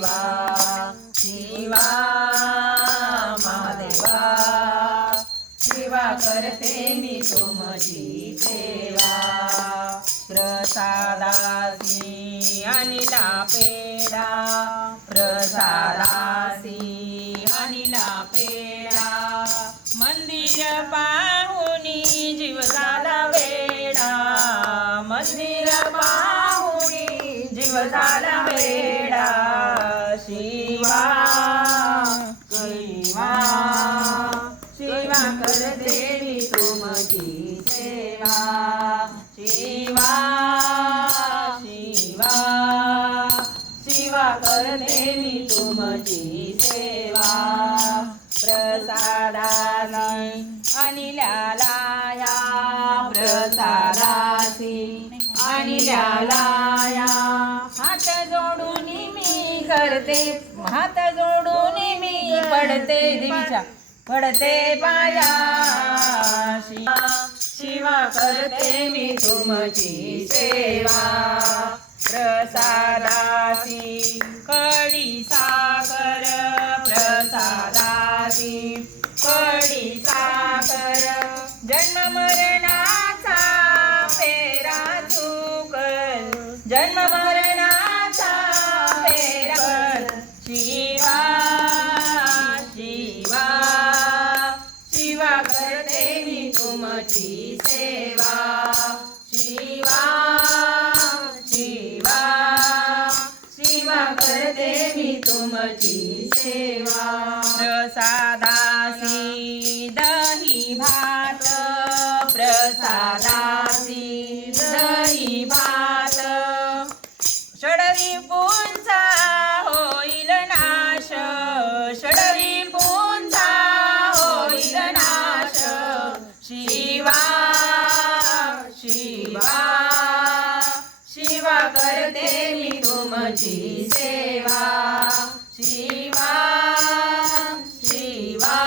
सेवा शिवा महादेवा सेवा करते मी तुमची सेवा प्रसादासी अनिला पेडा प्रसादासी अनिला पेडा मंदिर पाहुनी जीव झाला वेडा मंदिर पाहुनी जीव झाला वेडा शिवा शिवा शिवा करते मी तुमची सेवा शिवा शिवा शिवा करते मी तुमची सेवा प्रसादासी अनिल्यालाया प्रसादासी अनिल्यालाया हात जोडून मी करते हात जोडून मी पडते देवीच्या पडते पाया शिवा करते मी तुमची सेवा प्रसादासी कडी सागर प्रसादासी कडी सागर जन्म मरणाचा फेरा चुकल जन्म मरणाचा फेरा शिवा शिवा शिवा करते मी तुमची सेवा शिवा शिवा शिवा करते मी तुमची सेवा प्रसादासी दही भात प्रसादासी दही भात षडरी पुंचा होईल नाश षडरी पुंचा होईल नाश शिवा शिवा शिवा करते मी तुमची सेवा शिवा शिवा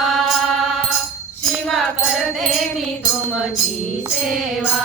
शिवा करते मी तुमची सेवा